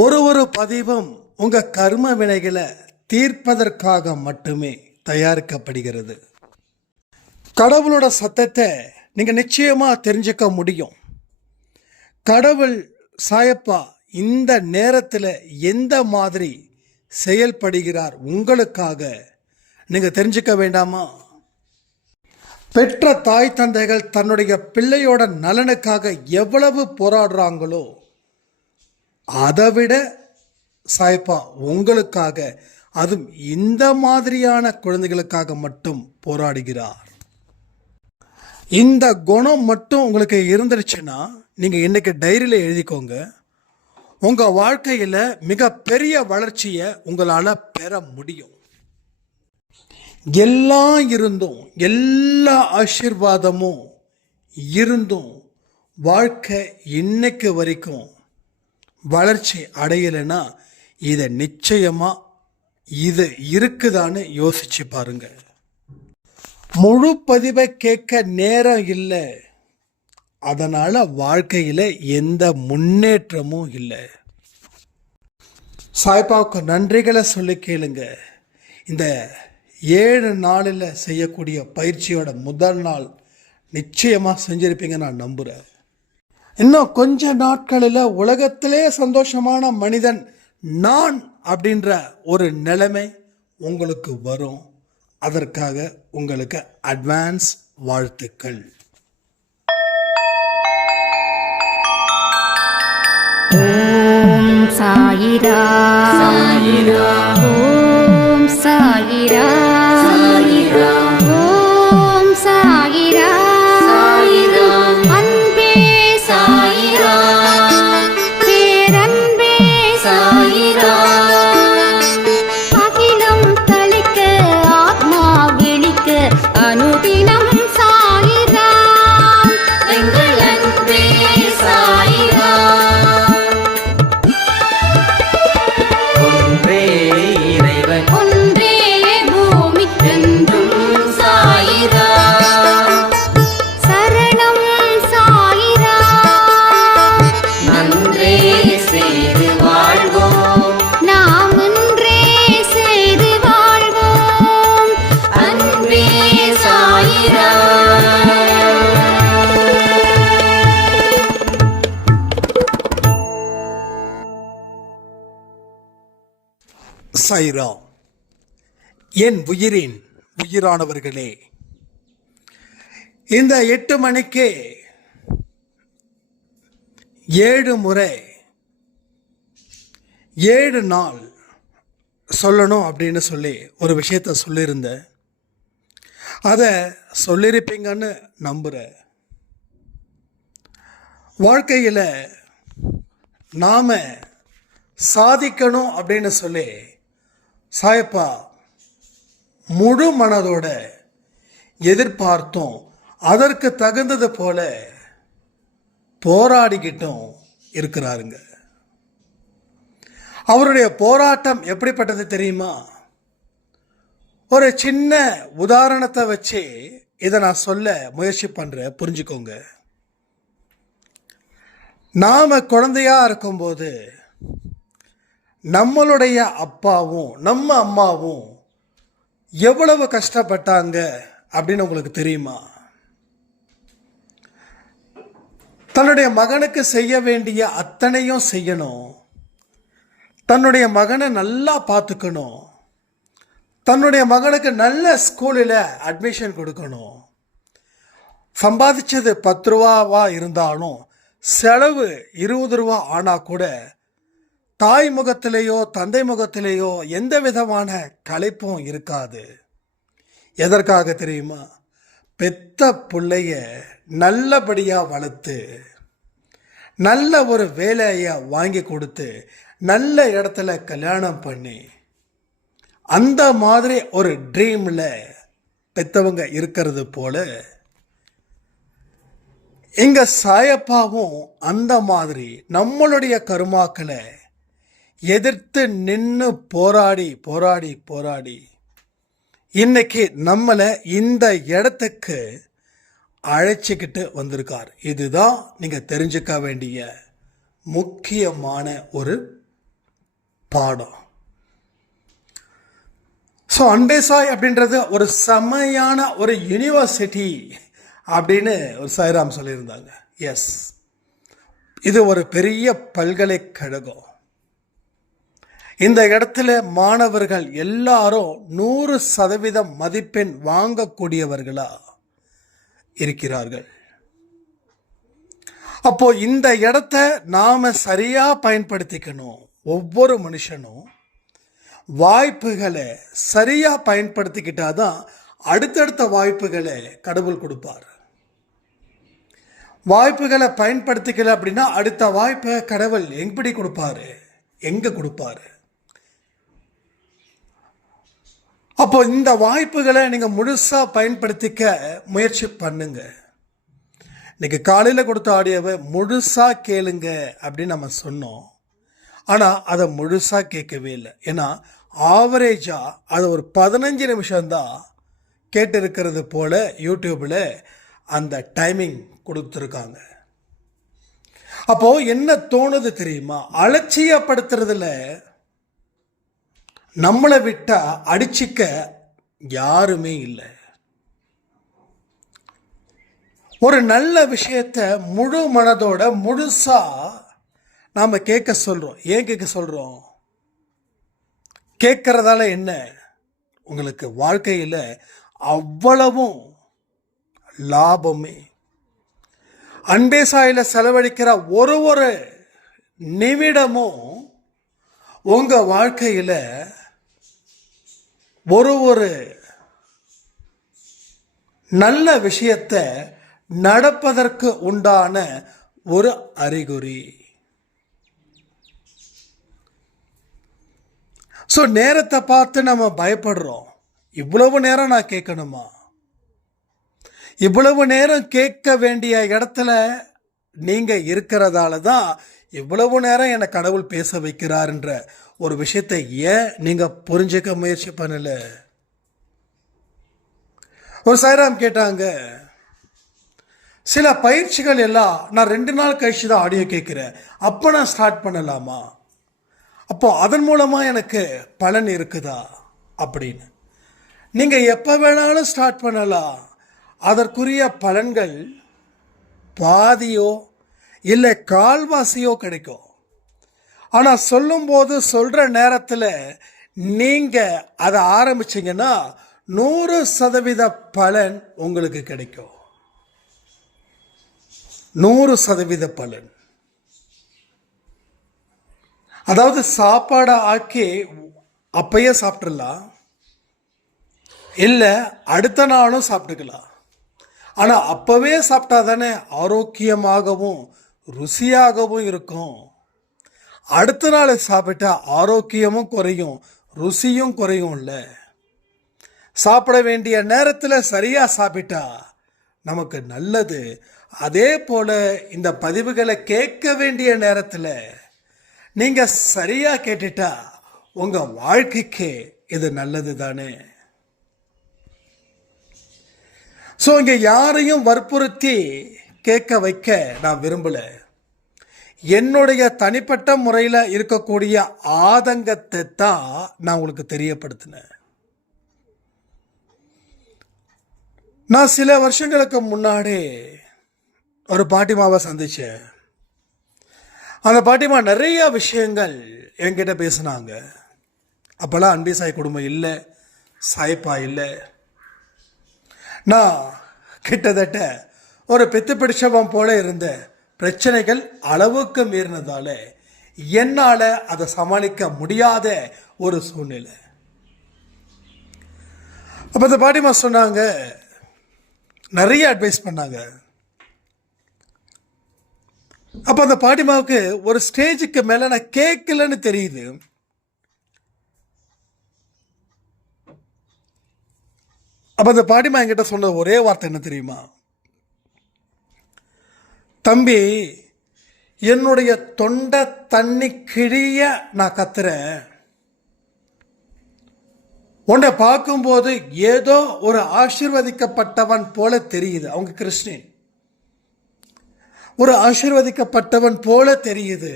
ஒரு பதிவும் உங்க கர்ம வினைகளை தீர்ப்பதற்காக மட்டுமே தயாரிக்கப்படுகிறது. கடவுளோட சத்தத்தை நீங்க நிச்சயமா தெரிஞ்சுக்க முடியும். கடவுள் சாயப்பா இந்த நேரத்தில் எந்த மாதிரி செயல்படுகிறார் உங்களுக்காக நீங்க தெரிஞ்சுக்க வேண்டாமா? பெற்ற தாய் தந்தைகள் தன்னுடைய பிள்ளையோட நலனுக்காக எவ்வளவு போராடுறாங்களோ அதைவிட சாயப்பா உங்களுக்காக, அதுவும் இந்த மாதிரியான குழந்தைகளுக்காக மட்டும் போராடுகிறார். இந்த குணம் மட்டும் உங்களுக்கு இருந்துருச்சுன்னா நீங்க இன்னைக்கு டைரியில எழுதிக்கோங்க. உங்க வாழ்க்கையில மிகப்பெரிய வளர்ச்சியை உங்களால பெற முடியும். எல்லாம் இருந்தும், எல்லா ஆசீர்வாதமும் இருந்தும் வாழ்க்கை இன்னைக்கு வரைக்கும் வளர்ச்சி அடையலைன்னா இதை நிச்சயமா இது இருக்குதான்னு யோசிச்சு பாருங்க. முழு பதிவை கேட்க நேரம் இல்லை, அதனால வாழ்க்கையில எந்த முன்னேற்றமும் இல்லை. சாய்பாவுக்கு நன்றிகளை சொல்லி கேளுங்க. இந்த 7 நாளில் செய்யக்கூடிய பயிற்சியோட முதல் நாள் நிச்சயமா செஞ்சிருப்பீங்க நான் நம்புறேன். இன்னும் கொஞ்ச நாட்களில் உலகத்திலே சந்தோஷமான மனிதன் நான் அப்படின்ற ஒரு நிலைமை உங்களுக்கு வரும். அதற்காக உங்களுக்கு அட்வான்ஸ் வாழ்த்துக்கள். ஓம் சாயிரா சாயிரா, ஓம் சாயிரா சாயிரா, ஓம் சாயிரா சாயிரா, அன்பே சாயிரா, பேரன்பே சாயிரா, அகிலம் தளிக்க ஆத்மா விழிக்க அனுதினம் சாயிரா, எங்கள் அன்பே சாயிரா. ஒன்றே பூமிக்கென்றும் சாயிரா, சரணம் சாயிரா, நன்றே செய்து வாழ்வோம், நாம் ஒன்றே செய்து வாழ்வோம், அன்பே சாயிரா. சாய்ராம். என் உயிரின் உயிரானவர்களே, இந்த 8 மணிக்கு 7 முறை 7 நாள் சொல்லணும் அப்படின்னு சொல்லி ஒரு விஷயத்த சொல்லியிருந்தேன். அதை சொல்லியிருப்பீங்கன்னு நம்புகிறேன். வாழ்க்கையில் நாம் சாதிக்கணும் அப்படின்னு சொல்லி சாயப்பா முழு மனதோட எதிர்பார்த்தும் அதற்கு தகுந்தது போல போராடிக்கிட்டும் இருக்கிறாருங்க. அவருடைய போராட்டம் எப்படிப்பட்டது தெரியுமா? ஒரு சின்ன உதாரணத்தை வச்சு இதை நான் சொல்ல முயற்சி பண்றேன், புரிஞ்சுக்கோங்க. நாம குழந்தையா இருக்கும்போது நம்மளுடைய அப்பாவும் நம்ம அம்மாவும் எவ்வளவு கஷ்டப்பட்டாங்க அப்படின்னு உங்களுக்கு தெரியுமா? தன்னுடைய மகனுக்கு செய்ய வேண்டிய அத்தனையும் செய்யணும், தன்னுடைய மகனை நல்லா பார்த்துக்கணும், தன்னுடைய மகனுக்கு நல்ல ஸ்கூலில் அட்மிஷன் கொடுக்கணும். சம்பாதிச்சது 10 ரூபாவா இருந்தாலும் செலவு 20 ரூபா ஆனால் கூட தாய் முகத்திலேயோ தந்தை முகத்திலேயோ எந்த விதமான களைப்பும் இருக்காது. எதற்காக தெரியுமா? பெத்த பிள்ளைய நல்லபடியாக வளர்த்து நல்ல ஒரு வேலையை வாங்கி கொடுத்து நல்ல இடத்துல கல்யாணம் பண்ணி அந்த மாதிரி ஒரு ட்ரீமில் பெத்தவங்க இருக்கிறது போல இங்க சாயப்பாவும் அந்த மாதிரி நம்மளுடைய கருமாக்களை எதிர்த்து நின்று போராடி போராடி போராடி இன்னைக்கு நம்மளை இந்த இடத்துக்கு அழைச்சிக்கிட்டு வந்திருக்கார். இதுதான் நீங்கள் தெரிஞ்சுக்க வேண்டிய முக்கியமான ஒரு பாடம். ஸோ அன்பேசாய் அப்படின்றது ஒரு செமையான ஒரு யூனிவர்சிட்டி அப்படின்னு ஒரு சாய்ராம் சொல்லியிருந்தாங்க. எஸ், இது ஒரு பெரிய பல்கலைக்கழகம். இந்த இடத்துல மாணவர்கள் எல்லாரும் 100% மதிப்பெண் வாங்கக்கூடியவர்களா இருக்கிறார்கள். அப்போ இந்த இடத்த நாம சரியா பயன்படுத்திக்கணும். ஒவ்வொரு மனுஷனும் வாய்ப்புகளை சரியா பயன்படுத்திக்கிட்டாதான் அடுத்தடுத்த வாய்ப்புகளை கடவுள் கொடுப்பார். வாய்ப்புகளை பயன்படுத்திக்கல அப்படின்னா அடுத்த வாய்ப்பை கடவுள் எப்படி கொடுப்பாரு, எங்க கொடுப்பாரு? அப்போ இந்த வாய்ப்புகளை நீங்க முழுசா பயன்படுத்திக்க முயற்சி பண்ணுங்க. இன்னைக்கு காலையில் கொடுத்த ஆடியோவை முழுசா கேளுங்க அப்படின்னு நம்ம சொன்னோம். ஆனால் அதை முழுசா கேட்கவே இல்லை. ஏன்னா ஆவரேஜா அது ஒரு 15 நிமிஷம்தான் கேட்டிருக்கிறது போல யூடியூப்ல அந்த டைமிங் கொடுத்துருக்காங்க. அப்போ என்ன தோணுது தெரியுமா? அலட்சியப்படுத்துறதுல நம்மளை விட்டா அடிச்சிக்க யாருமே இல்லை. ஒரு நல்ல விஷயத்த முழு மனதோட முழுசா நாம கேட்க சொல்றோம். ஏன் கேட்க சொல்றோம்? கேட்கறதால என்ன? உங்களுக்கு வாழ்க்கையில அவ்வளவும் லாபமே. அன்பேசாயில செலவழிக்கிற ஒரு நிமிடமும் உங்க வாழ்க்கையில ஒரு நல்ல விஷயத்தை நடப்பதற்கு உண்டான ஒரு அறிகுறி. ஸோ நேரத்தை பார்த்து நம்ம பயப்படுறோம். இவ்வளவு நேரம் நான் கேட்கணுமா? இவ்வளவு நேரம் கேட்க வேண்டிய இடத்துல நீங்க இருக்கிறதால தான் இவ்வளவு நேரம் என்னை கடவுள் பேச வைக்கிறார்ன்ற ஒரு விஷயத்தை ஏன் நீங்க புரிஞ்சுக்க முயற்சி பண்ணல? ஒரு சாய்ராம் கேட்டாங்க, சில பயிற்சிகள் எல்லாம் நான் 2 நாள் கழிச்சு தான் ஆடியோ கேட்கிறேன், அப்போ நான் ஸ்டார்ட் பண்ணலாமா? அப்போ அதன் மூலமா எனக்கு பலன் இருக்குதா அப்படின்னு. நீங்க எப்ப வேணாலும் ஸ்டார்ட் பண்ணலாம். அதற்குரிய பலன்கள் பாதியோ இல்லை கால்வாசியோ கிடைக்கும். ஆனா சொல்லும்போது சொல்ற நேரத்தில் நீங்க அதை ஆரம்பிச்சீங்கன்னா 100% பலன் உங்களுக்கு கிடைக்கும். 100% பலன். அதாவது சாப்பாடை ஆக்கி அப்பயே சாப்பிட்றலாம், இல்லை அடுத்த நாளும் சாப்பிட்டுக்கலாம். ஆனால் அப்பவே சாப்பிட்டா தானே ஆரோக்கியமாகவும் ருசியாகவும் இருக்கும். அடுத்த நாள் சாப்பிட்டா ஆரோக்கியமும் குறையும், ருசியும் குறையும்ல. சாப்பிட வேண்டிய நேரத்தில் சரியா சாப்பிட்டா நமக்கு நல்லது. அதே போல இந்த பதிவுகளை கேட்க வேண்டிய நேரத்தில் நீங்க சரியா கேட்டுட்டா உங்க வாழ்க்கைக்கு இது நல்லது தானே. ஸோ இங்க யாரையும் வற்புறுத்தி கேட்க வைக்க நான் விரும்பல. என்னுடைய தனிப்பட்ட முறையில் இருக்கக்கூடிய ஆதங்கத்தை தான் நான் உங்களுக்கு தெரியப்படுத்தினேன். நான் சில வருஷங்களுக்கு முன்னாடி ஒரு பாட்டிமாவை சந்திச்சேன். அந்த பாட்டிமா நிறைய விஷயங்கள் என்கிட்ட பேசினாங்க. அப்போல்லாம் அன்பேசாய் குடும்பம் இல்லை, சாய்ப்பா இல்லை. நான் கிட்டத்தட்ட ஒரு பெத்து பிடிச்சவன் போல இருந்த பிரச்சனைகள் அளவுக்கு மீறினதால என்னால் அதை சமாளிக்க முடியாத ஒரு சூழ்நிலை. அப்போ அந்த பாட்டிமா சொன்னாங்க, நிறைய அட்வைஸ் பண்ணாங்க. அப்போ அந்த பாட்டிமாவுக்கு ஒரு ஸ்டேஜுக்கு மேலே நான் கேட்கலன்னு தெரியுது. அப்போ அந்த பாட்டிமா என்கிட்ட சொன்ன ஒரே வார்த்தை என்ன தெரியுமா? தம்பி, என்னுடைய தொண்டை தண்ணி கிழிய நான் கத்துறேன். உன்னை பார்க்கும்போது ஏதோ ஒரு ஆசீர்வதிக்கப்பட்டவன் போல தெரியுது. அவங்க கிறிஸ்டின். ஒரு ஆசீர்வதிக்கப்பட்டவன் போல தெரியுது.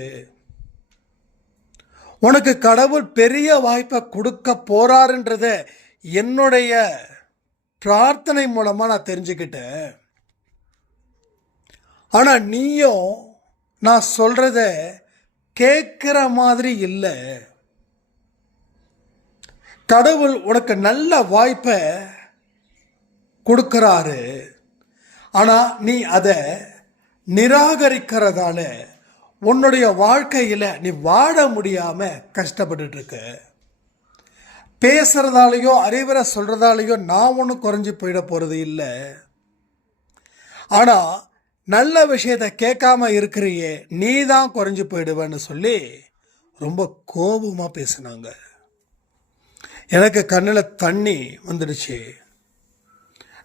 உனக்கு கடவுள் பெரிய வாய்ப்பை கொடுக்க போறாருன்றத என்னுடைய பிரார்த்தனை மூலமா நான் தெரிஞ்சுக்கிட்டேன். ஆனா நீயும் நான் சொல்றத கேட்கிற மாதிரி இல்லை. கடவுள் உனக்கு நல்ல வாய்ப்பை கொடுக்கிறாரு, ஆனா நீ அதை நிராகரிக்கிறதால உன்னுடைய வாழ்க்கையில நீ வாழ முடியாம கஷ்டப்பட்டுட்டு இருக்க. பேசுறதாலேயோ அறிவுரை சொல்றதாலேயோ நான் ஒன்றும் குறைஞ்சி போயிட போறது இல்லை. ஆனா நல்ல விஷயத்தை கேட்காம இருக்கிறியே நீ தான் குறைஞ்சி போயிடுவேன்னு சொல்லி ரொம்ப கோபமாக பேசினாங்க. எனக்கு கண்ணில் தண்ணி வந்துடுச்சு.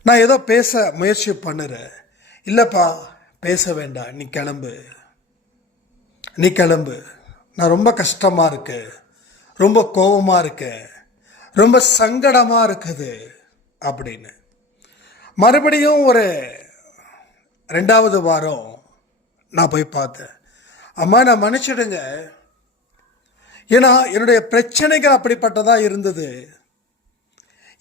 நான் ஏதோ பேச முயற்சி பண்ணுறேன். இல்லைப்பா பேச வேண்டாம், நீ கிளம்பு, நீ கிளம்பு, நான் ரொம்ப கஷ்டமாக இருக்கு, ரொம்ப கோபமாக இருக்கு, ரொம்ப சங்கடமாக இருக்குது அப்படின்னு. மறுபடியும் ஒரு 2வது வாரம் நான் போய் பார்த்தேன். அம்மா நான் மன்னிச்சிடுங்க, ஏன்னா என்னுடைய பிரச்சனைகள் அப்படிப்பட்டதாக இருந்தது.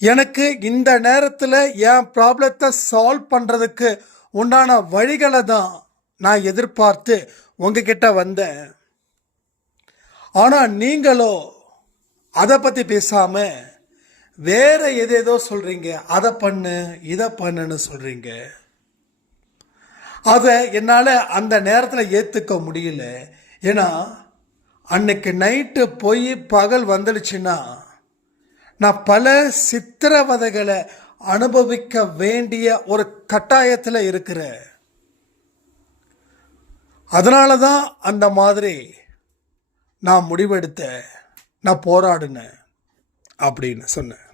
எனக்கு இந்த நேரத்தில் என் ப்ராப்ளத்தை சால்வ் பண்ணுறதுக்கு உண்டான வழிகளை தான் நான் எதிர்பார்த்து உங்ககிட்ட வந்தேன். ஆனால் நீங்களோ அதை பற்றி பேசாமல் வேற எதேதோ சொல்கிறீங்க. அதை பண்ணு இதை பண்ணுன்னு சொல்கிறீங்க. அதை என்னால் அந்த நேரத்தில் ஏற்றுக்க முடியல. ஏன்னா அன்னைக்கு நைட்டு போய் பகல் வந்துடுச்சுன்னா நான் பல சித்திரவதைகளை அனுபவிக்க வேண்டிய ஒரு கட்டாயத்தில் இருக்கிறேன். அதனால தான் அந்த மாதிரி நான் முடிவெடுத்தேன், நான் போராடினேன் அப்படின்னு சொன்னேன்.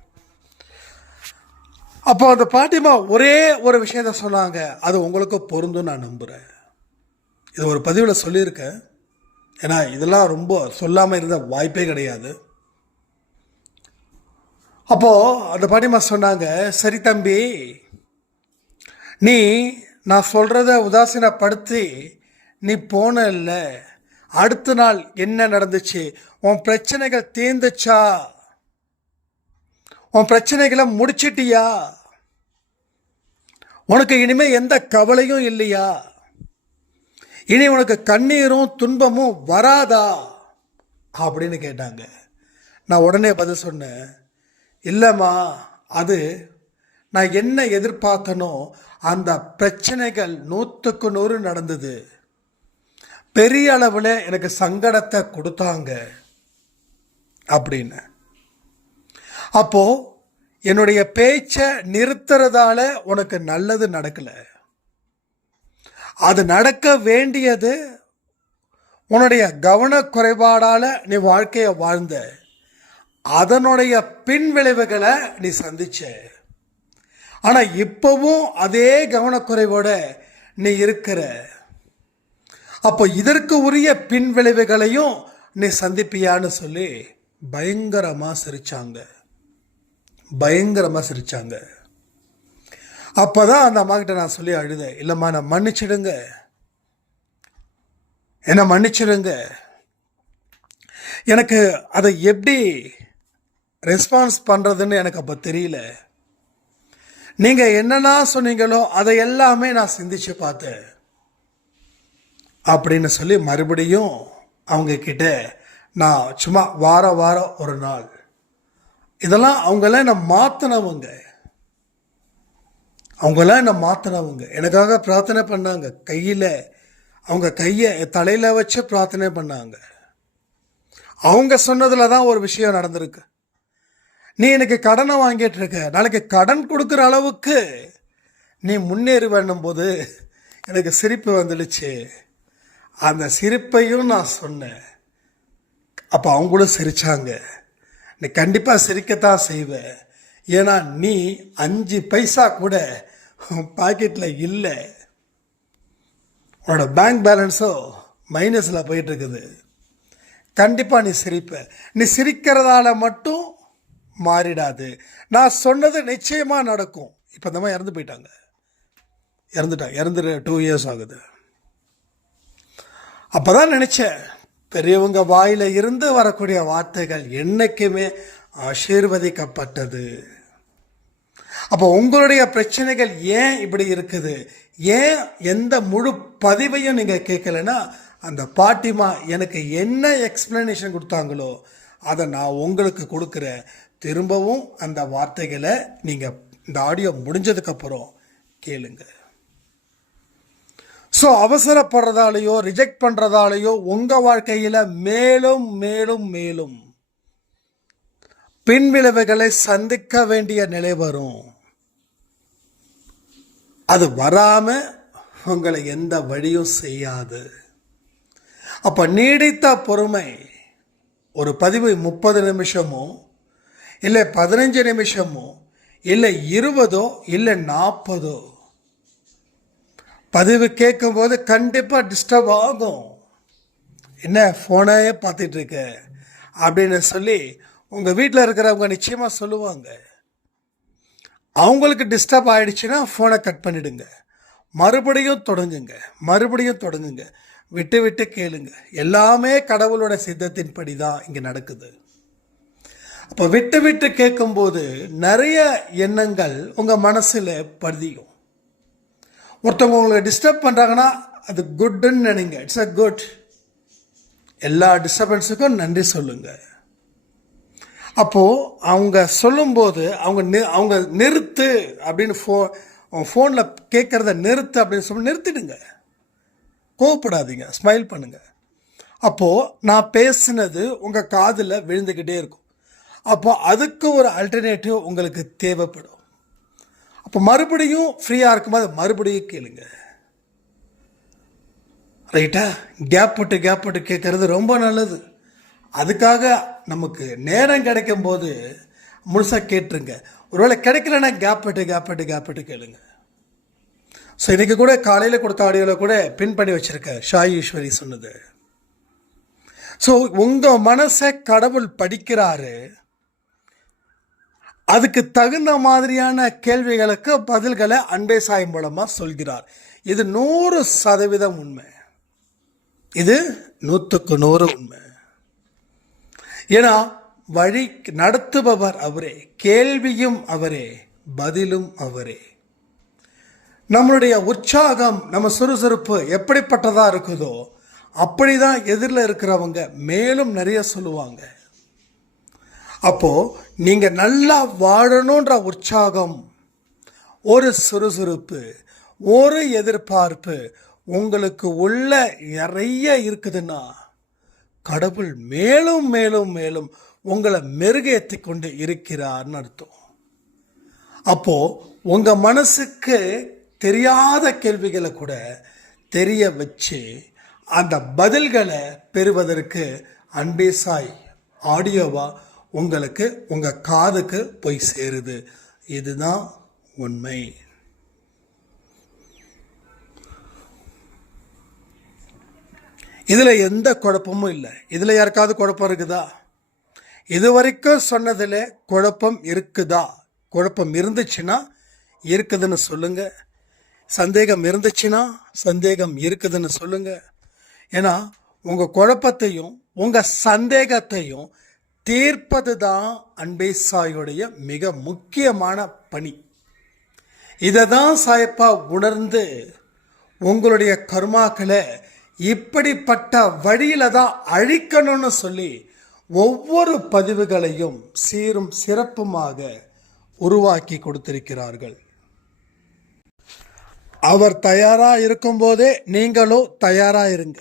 அப்போ அந்த பாட்டிமா ஒரே ஒரு விஷயத்த சொன்னாங்க, அது உங்களுக்கு பொருந்தும் நான் நம்புகிறேன். இது ஒரு பதிவில் சொல்லியிருக்கேன், ஏன்னா இதெல்லாம் ரொம்ப சொல்லாமல் இருந்த வாய்ப்பே கிடையாது. அப்போது அந்த பாட்டிமா சொன்னாங்க, சரி தம்பி, நீ நான் சொல்கிறத உதாசீனப்படுத்தி நீ போன இல்லை, அடுத்த நாள் என்ன நடந்துச்சு, உன் பிரச்சனைகள் தீர்ந்துச்சா, உன் பிரச்சனைகளை முடிச்சிட்டியா, உனக்கு இனிமே எந்த கவலையும் இல்லையா, இனி உனக்கு கண்ணீரும் துன்பமும் வராதா அப்படின்னு கேட்டாங்க. நான் உடனே பதில் சொன்னேன், இல்லைம்மா, அது நான் என்ன எதிர்பார்த்தனோ அந்த பிரச்சனைகள் 100க்கு 100 நடந்தது. பெரிய அளவில் எனக்கு சங்கடத்தை கொடுத்தாங்க அப்படின்னு. அப்போ என்னுடைய பேச்சை நிறுத்துறதால உனக்கு நல்லது நடக்கல. அது நடக்க வேண்டியது உன்னுடைய கவனக்குறைபாடால நீ வாழ்க்கையை வாழ்ந்த, அதனுடைய பின் விளைவுகளை நீ சந்திச்ச. ஆனா இப்பவும் அதே கவனக்குறைவோட நீ இருக்கிற. அப்போ இதற்கு உரிய பின் விளைவுகளையும் நீ சந்திப்பியான்னு சொல்லி பயங்கரமா சிரிச்சாங்க, பயங்கரமா சிரிச்சாங்க. அப்பதான் அந்த அம்மா கிட்ட நான் சொல்லி அழுதேன், இல்லைம்மா நான் மன்னிச்சிடுங்க, என்ன மன்னிச்சிடுங்க. எனக்கு அதை எப்படி ரெஸ்பான்ஸ் பண்ணுறதுன்னு எனக்கு அப்போ தெரியல. நீங்கள் என்னென்னா சொன்னீங்களோ அதை எல்லாமே நான் சிந்திச்சு பார்த்தேன் அப்படின்னு சொல்லி மறுபடியும் அவங்க கிட்ட நான் சும்மா வாரம் ஒரு நாள், இதெல்லாம் அவங்களாம் என்னை மாற்றினவங்க, அவங்களாம் என்னை மாற்றினவங்க. எனக்காக பிரார்த்தனை பண்ணாங்க, கையில் அவங்க கையை தலையில் வச்சு பிரார்த்தனை பண்ணாங்க. அவங்க சொன்னதில் தான் ஒரு விஷயம் நடந்திருக்கு. நீ எனக்கு கடனை வாங்கிட்டு இருக்க, நாளைக்கு கடன் கொடுக்குற அளவுக்கு நீ முன்னேறுவேன்னும் போது எனக்கு சிரிப்பு வந்துடுச்சு. அந்த சிரிப்பையும் நான் சொன்னேன். அப்போ அவங்களும் சிரிச்சாங்க. நீ கண்டிப்பாக சிரிக்கத்தான் செய்வேன், ஏன்னா நீ 5 பைசா கூட பாக்கெட்டில் இல்லை, உன்னோட பேங்க் பேலன்ஸோ மைனஸில் போயிட்டு இருக்குது. கண்டிப்பாக நீ சிரிப்ப. நீ சிரிக்கிறதால மட்டும் மாறிடாது. நான் சொன்னது நிச்சயமாக நடக்கும். இப்போ இந்த மாதிரி இறந்து போயிட்டாங்க, இறந்துட்டாங்க, 2 இயர்ஸ் ஆகுது. அப்போ தான் நினச்சேன், பெரியவங்க வாயில இருந்து வரக்கூடிய வார்த்தைகள் என்னைக்குமே ஆசீர்வதிக்கப்பட்டது. அப்போ உங்களுடைய பிரச்சனைகள் ஏன் இப்படி இருக்குது, ஏன் எந்த முழு பதிவையும் நீங்க கேட்கலன்னா, அந்த பாட்டிமா எனக்கு என்ன எக்ஸ்பிளனேஷன் கொடுத்தாங்களோ அதை நான் உங்களுக்கு கொடுக்குறேன். திரும்பவும் அந்த வார்த்தைகளை நீங்க இந்த ஆடியோ முடிஞ்சதுக்கு அப்புறம் கேளுங்க. ஸோ அவசரப்படுறதாலேயோ ரிஜெக்ட் பண்றதாலேயோ உங்க வாழ்க்கையில மேலும் மேலும் மேலும் பின்விளைவுகளை சந்திக்க வேண்டிய நிலை வரும். அது வராம உங்களை எந்த வழியும் செய்யாது. அப்ப நீடித்த பொறுமை, ஒரு பதிவு 30 நிமிஷமோ இல்லை 15 நிமிஷமோ இல்லை 20 இல்லை 40 பதிவு கேட்கும்போது கண்டிப்பா டிஸ்டர்ப் ஆகும். என்ன ஃபோனே பார்த்துட்டு இருக்க அப்படின்னு சொல்லி உங்க வீட்டில் இருக்கிறவங்க நிச்சயமா சொல்லுவாங்க. அவங்களுக்கு டிஸ்டர்ப் ஆயிடுச்சுன்னா ஃபோனை கட் பண்ணிடுங்க, மறுபடியும் தொடங்குங்க, விட்டு விட்டு கேளுங்க. எல்லாமே கடவுளோட சித்தத்தின்படி தான் இங்கே நடக்குது. அப்போ விட்டு விட்டு கேட்கும்போது நிறைய எண்ணங்கள் உங்கள் மனசில் பதியும். ஒருத்தவங்க உங்களை டிஸ்டர்ப் பண்ணுறாங்கன்னா அது குட்ன்னு நினைங்க. It's a good. எல்லா டிஸ்டர்பன்ஸுக்கும் நன்றி சொல்லுங்க. அப்போது அவங்க சொல்லும்போது அவங்க நிறுத்து அப்படின்னு ஃபோனில் கேட்குறத நிறுத்து அப்படின்னு சொல்லி நிறுத்திடுங்க. கோவப்படாதீங்க, ஸ்மைல் பண்ணுங்க. அப்போது நான் பேசுனது உங்கள் காதில் விழுந்துக்கிட்டே இருக்கும். அப்போ அதுக்கு ஒரு அல்டர்னேட்டிவ் உங்களுக்கு தேவைப்படும். அப்போ மறுபடியும் ஃப்ரீயாக இருக்கும்போது மறுபடியும் கேளுங்க. ரைட்டா? கேப் விட்டு கேட்கறது ரொம்ப நல்லது. அதுக்காக நமக்கு நேரம் கிடைக்கும் போது முழுசாக கேட்டுருங்க. ஒருவேளை கிடைக்கலன்னா கேப் விட்டு கேளுங்க. ஸோ இன்றைக்கி கூட காலையில் கொடுத்த ஆடியோவில் கூட பின் பண்ணி வச்சுருக்கேன், ஷாய் ஈஸ்வரி சொன்னது. ஸோ உங்கள் மனசை கடவுள் படிக்கிறாரு. அதுக்கு தகுந்த மாதிரியான கேள்விகளுக்கு பதில்களை அன்பே சாய் மூலமாக சொல்கிறார். இது 100% உண்மை. இது 100க்கு 100 உண்மை. ஏன்னா வழி நடத்துபவர் அவரே, கேள்வியும் அவரே, பதிலும் அவரே. நம்மளுடைய உற்சாகம், நம்ம சுறுசுறுப்பு எப்படிப்பட்டதாக இருக்குதோ அப்படிதான் எதிரில் இருக்கிறவங்க மேலும் நிறைய சொல்லுவாங்க. அப்போ நீங்க நல்லா வாழணுன்ற உற்சாகம், ஒரு சுறுசுறுப்பு, ஒரு எதிர்பார்ப்பு உங்களுக்கு உள்ள நிறைய இருக்குதுன்னா கடவுள் மேலும் மேலும் மேலும் உங்களை மெருகேற்றி கொண்டு இருக்கிறார்னு அர்த்தம். அப்போ உங்க மனசுக்கு தெரியாத கேள்விகளை கூட தெரிய வச்சு அந்த பதில்களை பெறுவதற்கு அன்பே சாய் ஆடியோவா உங்களுக்கு உங்க காதுக்கு போய் சேருது. இதுதான் உண்மை. இதுல எந்த குழப்பமும் இல்லை. இதுல யாருக்காவது குழப்பம் இருக்குதா? இதுவரைக்கும் சொன்னதுல குழப்பம் இருக்குதா? குழப்பம் இருந்துச்சுன்னா இருக்குதுன்னு சொல்லுங்க. சந்தேகம் இருந்துச்சுன்னா சந்தேகம் இருக்குதுன்னு சொல்லுங்க. ஏன்னா உங்க குழப்பத்தையும் உங்க சந்தேகத்தையும் தீர்ப்பது தான் அன்பே சாயுடைய மிக முக்கியமான பணி. இதை தான் சாயப்பா உணர்ந்து உங்களுடைய கர்மாக்களை இப்படிப்பட்ட வழியில தான் அழிக்கணும்னு சொல்லி ஒவ்வொரு பதிவுகளையும் சீரும் சிறப்புமாக உருவாக்கி கொடுத்திருக்கிறார்கள். அவர் தயாரா இருக்கும் போதே நீங்களும் தயாரா இருங்க.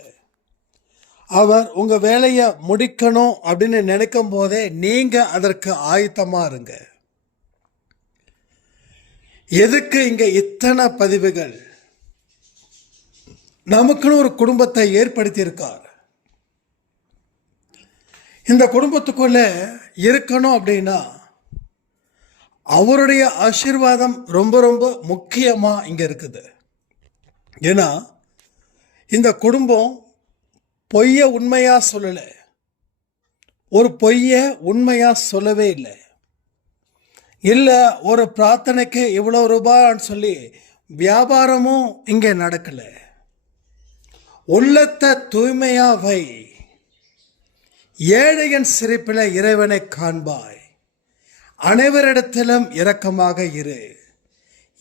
அவர் உங்க வேலையை முடிக்கணும் அப்படின்னு நினைக்கும் போதே நீங்க அதற்கு ஆயத்தமா இருங்க. எதுக்கு இங்க இத்தனை பதிவுகள்? நமக்குன்னு ஒரு குடும்பத்தை ஏற்படுத்தி இருக்கார். இந்த குடும்பத்துக்குள்ள இருக்கணும் அப்படின்னா அவருடைய ஆசீர்வாதம் ரொம்ப ரொம்ப முக்கியமா இங்க இருக்குது. ஏன்னா இந்த குடும்பம் பொய்ய உண்மையா சொல்லல, ஒரு பொய்ய உண்மையா சொல்லவே இல்லை. இல்ல ஒரு பிரார்த்தனைக்கு இவ்வளவு ரூபான்னு சொல்லி வியாபாரமும் இங்கே நடக்கல. உள்ளத்தை தூய்மையா வை, ஏழையின் சிரிப்பில் இறைவனை காண்பாய். அனைவரிடத்திலும் இரக்கமாக இரு.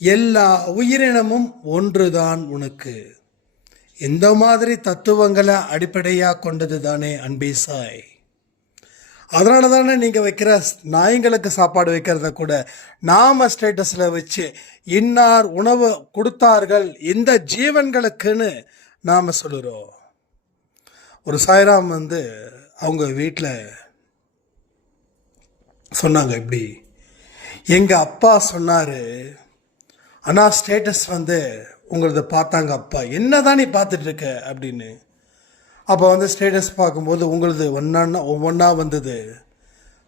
எல்லா உயிரினமும் ஒன்றுதான் உனக்கு. இந்த மாதிரி தத்துவங்களை அடிப்படையாக கொண்டது தானே அன்பே சாய். அதனால தானே நீங்கள் வைக்கிற நாய்களுக்கு சாப்பாடு வைக்கிறத கூட நாம் ஸ்டேட்டஸில் வச்சு இன்னார் உணவு கொடுத்தார்கள் இந்த ஜீவன்களுக்குன்னு நாம் சொல்லுறோம். ஒரு சாய்ராம் அவங்க வீட்டில் சொன்னாங்க, இப்படி எங்கள் அப்பா சொன்னார், அண்ணா ஸ்டேட்டஸ் உங்களது பார்த்தாங்க அப்பா, என்ன தான் நீ பார்த்துட்டு இருக்க அப்படின்னு. அப்போ ஸ்டேட்டஸ் பார்க்கும்போது உங்களது ஒவ்வொன்றா வந்தது.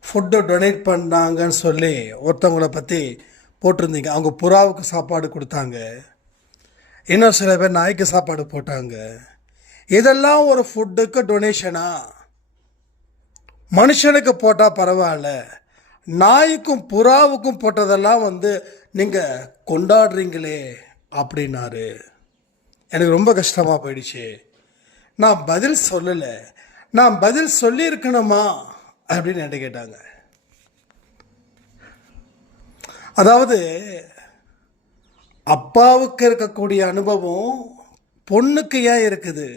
ஃபுட்டு டொனேட் பண்ணாங்கன்னு சொல்லி ஒருத்தவங்களை பற்றி போட்டிருந்தீங்க. அவங்க புறாவுக்கு சாப்பாடு கொடுத்தாங்க, இன்னும் சில பேர் நாய்க்கு சாப்பாடு போட்டாங்க. இதெல்லாம் ஒரு ஃபுட்டுக்கு டொனேஷனா? மனுஷனுக்கு போட்டால் பரவாயில்ல, நாய்க்கும் புறாவுக்கும் போட்டதெல்லாம் நீங்கள் கொண்டாடுறீங்களே அப்படின்னாரு. எனக்கு ரொம்ப கஷ்டமாக போயிடுச்சு. நான் பதில் சொல்லலை, நான் பதில் சொல்லியிருக்கணுமா அப்படின்னு என்கிட்ட கேட்டாங்க. அதாவது அப்பாவுக்கு இருக்கக்கூடிய அனுபவம் பொண்ணுக்கு ஏன் இருக்குது?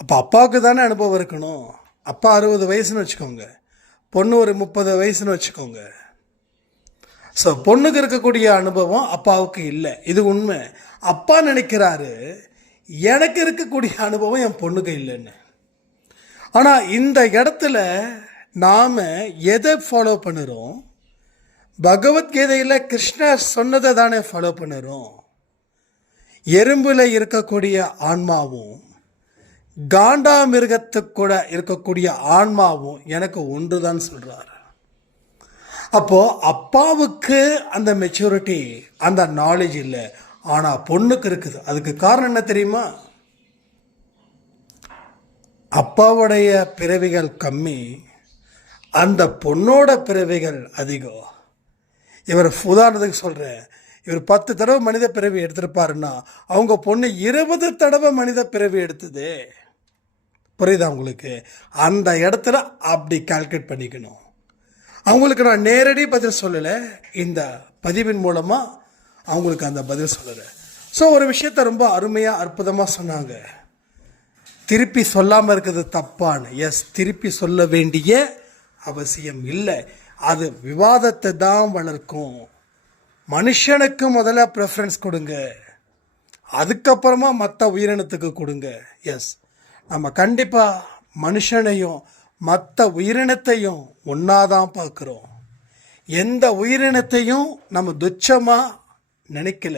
அப்போ அப்பாவுக்கு தானே அனுபவம் இருக்கணும். அப்பா 60 வயசுன்னு வச்சுக்கோங்க, பொண்ணு ஒரு 30 வயசுன்னு வச்சுக்கோங்க. ஸோ பொண்ணுக்கு இருக்கக்கூடிய அனுபவம் அப்பாவுக்கு இல்லை, இது உண்மை. அப்பா நினைக்கிறாரு எனக்கு இருக்கக்கூடிய அனுபவம் என் பொண்ணுக்கு இல்லைன்னு. ஆனால் இந்த இடத்துல நாம் எதை ஃபாலோ பண்ணுறோம்? பகவத்கீதையில் கிருஷ்ணர் சொன்னதை தானே ஃபாலோ பண்ணுறோம். எறும்பில் இருக்கக்கூடிய ஆன்மாவும் காண்டாமிருகத்துக்கு கூட இருக்கக்கூடிய ஆன்மாவும் எனக்கு ஒன்று தான் சொல்கிறார். அப்போது அப்பாவுக்கு அந்த மெச்சூரிட்டி, அந்த நாலேஜ் இல்லை, ஆனால் பொண்ணுக்கு இருக்குது. அதுக்கு காரணம் என்ன தெரியுமா? அப்பாவுடைய பிறவிகள் கம்மி, அந்த பொண்ணோட பிறவிகள் அதிகம். இவர் உதாரணத்துக்கு சொல்கிறேன், இவர் 10 தடவை மனித பிறவி எடுத்திருப்பாருன்னா அவங்க பொண்ணு 20 தடவை மனித பிறவி எடுத்தது. புரியுதா உங்களுக்கு? அந்த இடத்துல அப்படி கால்குலேட் பண்ணிக்கணும். அவங்களுக்கு நான் நேரடி பதில் சொல்லலை, இந்த பதிவின் மூலமாக அவங்களுக்கு அந்த பதில் சொல்லலை. ஸோ ஒரு விஷயத்த ரொம்ப அருமையாக அற்புதமாக சொன்னாங்க. திருப்பி சொல்லாமல் இருக்கிறது தப்பான்னு. எஸ், திருப்பி சொல்ல வேண்டிய அவசியம் இல்லை. அது விவாதத்தை தான் வளர்க்கும். மனுஷனுக்கு முதல்ல ப்ரெஃபரன்ஸ் கொடுங்க, அதுக்கப்புறமா மற்ற உயிரினத்துக்கு கொடுங்க. எஸ், நம்ம கண்டிப்பாக மனுஷனையும் மற்ற உயிரினத்தையும் ஒன்றாதான் பார்க்குறோம். எந்த உயிரினத்தையும் நம்ம துச்சமாக நினைக்கல.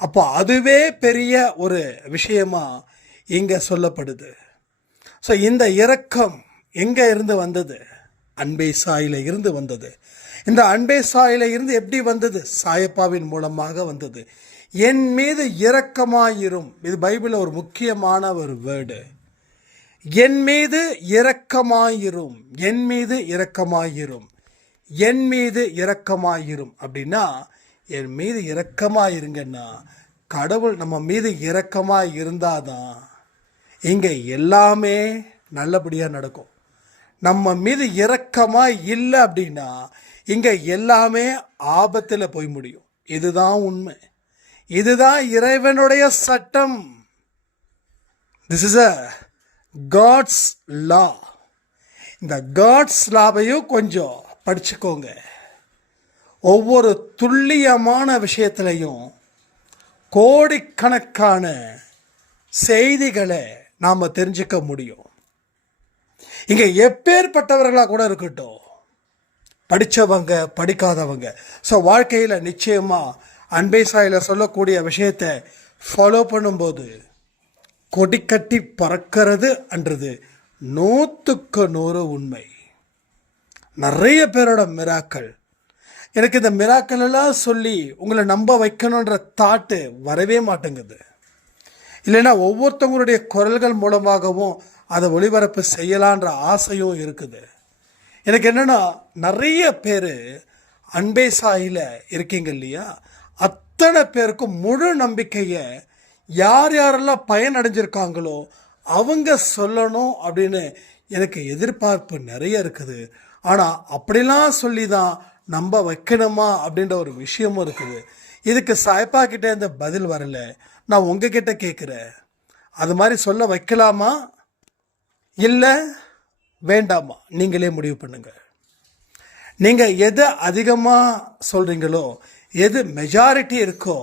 அப்போ அதுவே பெரிய ஒரு விஷயமா இங்கே சொல்லப்படுது. ஸோ இந்த இரக்கம் எங்கே இருந்து வந்தது? அன்பே சாயில இருந்து வந்தது. இந்த அன்பே சாயில இருந்து எப்படி வந்தது? சாயப்பாவின் மூலமாக வந்தது. என் மீது இரக்கமாயிரும். இது பைபிளில் ஒரு முக்கியமான ஒரு வேர்டு. என் மீது இரக்கமாயிரும், என் மீது இரக்கமாயிரும், என் மீது இரக்கமாயிரும். அப்படின்னா என் மீது இரக்கமாயிருங்கன்னா கடவுள் நம்ம மீது இரக்கமாக இருந்தாதான் இங்கே எல்லாமே நல்லபடியாக நடக்கும். நம்ம மீது இரக்கமாக இல்லை அப்படின்னா இங்கே எல்லாமே ஆபத்தில் போய் முடியும். இதுதான் உண்மை, இதுதான் இறைவனுடைய சட்டம். திஸ் இஸ் அ காட்ஸ் லா. இந்த காட்ஸ் லாவையும் கொஞ்சம் படிச்சுக்கோங்க. ஒவ்வொரு துல்லியமான விஷயத்திலையும் கோடிக்கணக்கான செய்திகளை நாம் தெரிஞ்சுக்க முடியும். இங்கே எப்பேற்பட்டவர்களாக கூட இருக்கட்டும், படித்தவங்க படிக்காதவங்க, ஸோ வாழ்க்கையில் நிச்சயமாக அன்பே சாயில் சொல்லக்கூடிய விஷயத்தை ஃபாலோ பண்ணும்போது கொடிக்கட்டி பறக்கிறது என்றது 100க்கு 100 உண்மை. நிறைய பேரோட மிராக்கள், எனக்கு இந்த மிராக்கள் எல்லாம் சொல்லி உங்களை நம்ப வைக்கணுன்ற தாட்டு வரவே மாட்டேங்குது. இல்லைன்னா ஒவ்வொருத்தவங்களுடைய குரல்கள் மூலமாகவும் அதை ஒளிபரப்பு செய்யலான்ற ஆசையும் இருக்குது. எனக்கு என்னென்னா, நிறைய பேர் அன்பே சாயில் இருக்கீங்க இல்லையா, அத்தனை பேருக்கும் முழு நம்பிக்கையை யார் யாரெல்லாம் பயனடைஞ்சிருக்காங்களோ அவங்க சொல்லணும் அப்படின்னு எனக்கு எதிர்பார்ப்பு நிறைய இருக்குது. ஆனால் அப்படிலாம் சொல்லி தான் நம்ப வைக்கணுமா அப்படின்ற ஒரு விஷயமும் இருக்குது. இதுக்கு சாய்ப்பா கிட்டே இந்த பதில் வரல. நான் உங்ககிட்ட கேட்குறேன், அது மாதிரி சொல்ல வைக்கலாமா இல்லை வேண்டாமா? நீங்களே முடிவு பண்ணுங்கள். நீங்கள் எது அதிகமாக சொல்கிறீங்களோ, எது மெஜாரிட்டி இருக்கோ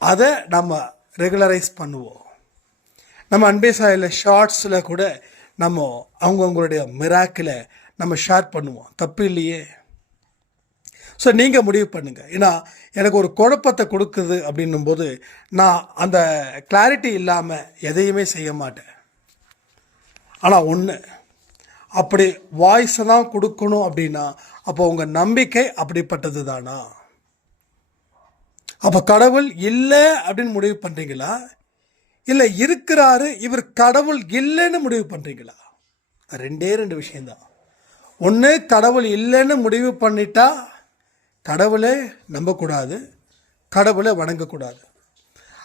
அதை நம்ம ரெகுலரைஸ் பண்ணுவோம். நம்ம அன்பே சாயில் ஷார்ட்ஸில் கூட நம்ம அவங்கவுங்களுடைய மிராக்கில் நம்ம ஷேர் பண்ணுவோம், தப்பு இல்லையே. ஸோ நீங்கள் முடிவு பண்ணுங்கள். ஏன்னா எனக்கு ஒரு குழப்பத்தை கொடுக்குது அப்படின்னும்போது நான் அந்த கிளாரிட்டி இல்லாமல் எதையுமே செய்ய மாட்டேன். ஆனால் ஒன்று, அப்படி வாய்ஸை தான் கொடுக்கணும் அப்படின்னா அப்போ உங்கள் நம்பிக்கை அப்படிப்பட்டது தானா? அப்போ கடவுள் இல்லை அப்படின்னு முடிவு பண்ணுறீங்களா, இல்லை இருக்கிறாரு இவர் கடவுள் இல்லைன்னு முடிவு பண்ணுறீங்களா? ரெண்டே ரெண்டு விஷயந்தான். ஒன்று, கடவுள் இல்லைன்னு முடிவு பண்ணிட்டா கடவுளை நம்பக்கூடாது, கடவுளை வணங்கக்கூடாது.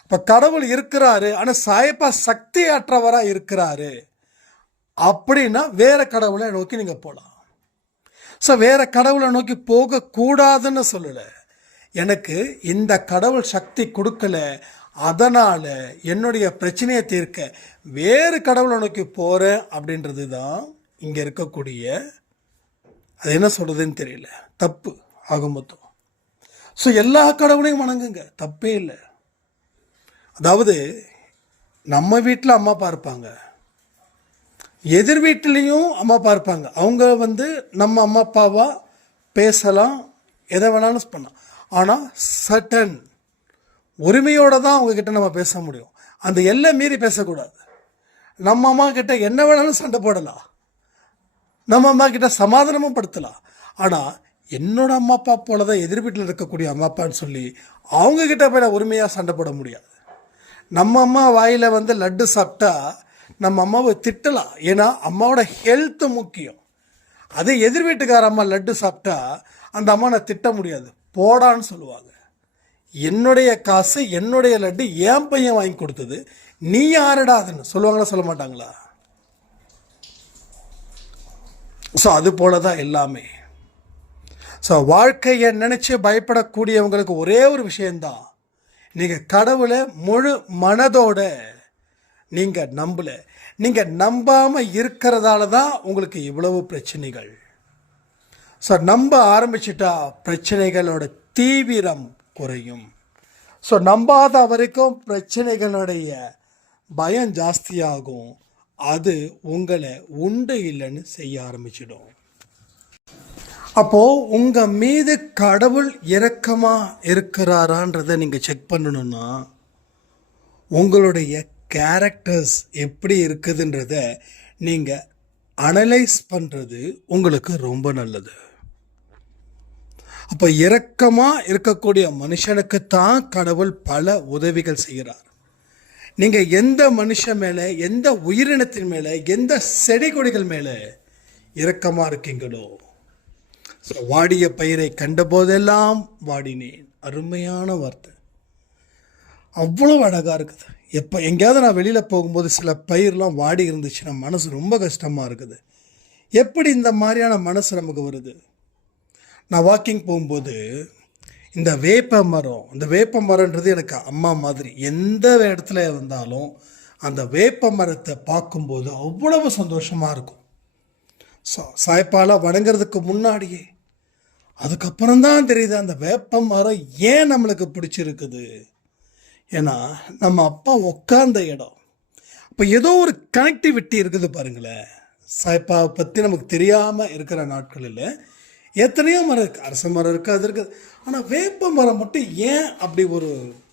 அப்போ கடவுள் இருக்கிறாரு ஆனால் சாயப்பா சக்தி அற்றவராக இருக்கிறாரு அப்படின்னா வேற கடவுளை நோக்கி நீங்கள் போகலாம். ஸோ வேற கடவுளை நோக்கி போகக்கூடாதுன்னு சொல்லலை. எனக்கு இந்த கடவுள் சக்தி கொடுக்கல, அதனால் என்னுடைய பிரச்சனையை தீர்க்க வேறு கடவுளை நோக்கி போகிறேன் அப்படின்றது தான் இங்கே இருக்கக்கூடிய, அது என்ன சொல்கிறதுன்னு தெரியல, தப்பு ஆக மொத்தம். ஸோ எல்லா கடவுளையும் வணங்குங்க, தப்பே இல்லை. அதாவது நம்ம வீட்டில் அம்மா அப்பா இருப்பாங்க, எதிர் வீட்டிலையும் அம்மா அப்பா இருப்பாங்க. அவங்க நம்ம அம்மா அப்பாவா பேசலாம், எதை வேணாலும் பண்ணலாம். ஆனால் சட்டன் உரிமையோடு தான் அவங்கக்கிட்ட நம்ம பேச முடியும். அந்த எல்லை மீறி பேசக்கூடாது. நம்ம அம்மா கிட்ட என்ன வேணாலும் சண்டை போடலாம், நம்ம அம்மா கிட்ட சமாதானமும் படுத்தலாம். ஆனால் என்னோட அம்மா அப்பா போல தான் எதிர் வீட்டில் இருக்கக்கூடிய அம்மா அப்பான்னு சொல்லி அவங்கக்கிட்ட போய் நான் உரிமையாக சண்டை போட முடியாது. நம்ம அம்மா வாயில் லட்டு சாப்பிட்டா நம்ம அம்மாவை திட்டலாம், ஏன்னா அம்மாவோட ஹெல்த்து முக்கியம். அதே எதிர் வீட்டுக்கார அம்மா லட்டு சாப்பிட்டா அந்த அம்மா நான் திட்ட முடியாது, போடான்னு சொல்லுவாங்க. என்னுடைய காசு, என்னுடைய லட்டு என் பையன் வாங்கி கொடுத்தது, நீ யாருடா அதுன்னு சொல்லுவாங்களா, சொல்ல மாட்டாங்களா? ஸோ அது போல தான் எல்லாமே. ஸோ வாழ்க்கையை நினச்சி பயப்படக்கூடியவங்களுக்கு ஒரே ஒரு விஷயந்தான், நீங்கள் கடவுளை முழு மனதோட நீங்கள் நம்பலை. நீங்கள் நம்பாமல் இருக்கிறதால தான் உங்களுக்கு இவ்வளவு பிரச்சனைகள். ஸோ நம்ப ஆரம்பிச்சிட்டா பிரச்சனைகளோட தீவிரம் குறையும். ஸோ நம்பாத வரைக்கும் பிரச்சனைகளுடைய பயம் ஜாஸ்தியாகும். அது உங்களை உண்டு இல்லைன்னு செய்ய ஆரம்பிச்சிடும். அப்போது உங்கள் மீது கடவுள் இரக்கமாக இருக்கிறாரான்றதை நீங்கள் செக் பண்ணணுன்னா உங்களுடைய கேரக்டர்ஸ் எப்படி இருக்குதுன்றத நீங்கள் அனலைஸ் பண்ணுறது உங்களுக்கு ரொம்ப நல்லது. அப்போ இரக்கமாக இருக்கக்கூடிய மனுஷனுக்குத்தான் கடவுள் பல உதவிகள் செய்கிறார். நீங்கள் எந்த மனுஷன் மேலே, எந்த உயிரினத்தின் மேலே, எந்த செடி கொடிகள் மேலே இரக்கமாக இருக்கீங்களோ. வாடிய பயிரை கண்டபோதெல்லாம் வாடினேன், அருமையான வார்த்தை, அவ்வளோ அழகாக இருக்குது. எப்போ எங்கேயாவது நான் வெளியில் போகும்போது சில பயிரெலாம் வாடி இருந்துச்சுன்னா மனசு ரொம்ப கஷ்டமாக இருக்குது. எப்படி இந்த மாதிரியான மனசு நமக்கு வருது? நான் வாக்கிங் போகும்போது இந்த வேப்ப மரம்ன்றது எனக்கு அம்மா மாதிரி. எந்த இடத்துல இருந்தாலும் அந்த வேப்ப மரத்தை பார்க்கும்போது அவ்வளவு சந்தோஷமாக இருக்கும். சாய்ப்பால வணங்குறதுக்கு முன்னாடியே, அதுக்கப்புறம்தான் தெரியுது அந்த வேப்ப மரம் ஏன் நம்மளுக்கு பிடிச்சிருக்குது. ஏன்னா நம்ம அப்பா உட்கார்ந்த இடம். இப்போ ஏதோ ஒரு கனெக்டிவிட்டி இருக்குது பாருங்களேன். சாய்ப்பாவை பற்றி நமக்கு தெரியாமல் இருக்கிற நாட்களில் எத்தனையோ மரம் இருக்குது, அரச மரம் இருக்குது, அது இருக்குது. ஆனால் வேப்ப மரம் மட்டும் ஏன் அப்படி ஒரு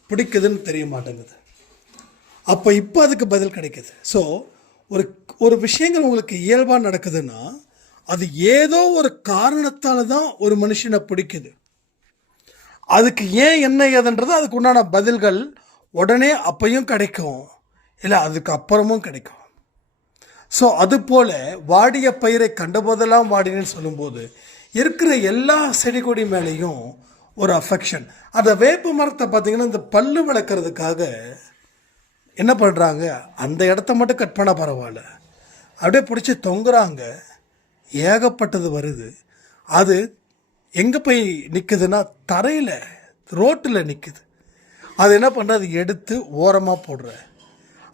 பிடிக்குதுன்னு தெரிய மாட்டேங்குது. அப்போ இப்போ அதுக்கு பதில் கிடைக்குது. ஸோ ஒரு விஷயங்கள் உங்களுக்கு இயல்பாக நடக்குதுன்னா அது ஏதோ ஒரு காரணத்தால் தான் ஒரு மனுஷனை பிடிக்குது. அதுக்கு ஏன் என்ன ஏதுன்றது அதுக்கு உண்டான பதில்கள் உடனே அப்பையும் கிடைக்கும், இல்லை அதுக்கு அப்புறமும் கிடைக்கும். ஸோ அதுபோல் வாடிய பயிரை கண்டபோதெல்லாம் வாடினேன்னு சொல்லும்போது இருக்கிற எல்லா செடி கொடி மேலேயும் ஒரு அஃபெக்ஷன். அந்த வேப்ப மரத்தை பார்த்திங்கன்னா இந்த பல்லு விளக்குறதுக்காக என்ன பண்ணுறாங்க, அந்த இடத்த மட்டும் கட் பண்ண பரவாயில்ல, அப்படியே பிடிச்சி தொங்குறாங்க. ஏகப்பட்டது வருது. அது எங்கே போய் நிற்குதுன்னா தரையில், ரோட்டில் நிற்குது. அது என்ன பண்ணுறது, எடுத்து ஓரமாக போடுற.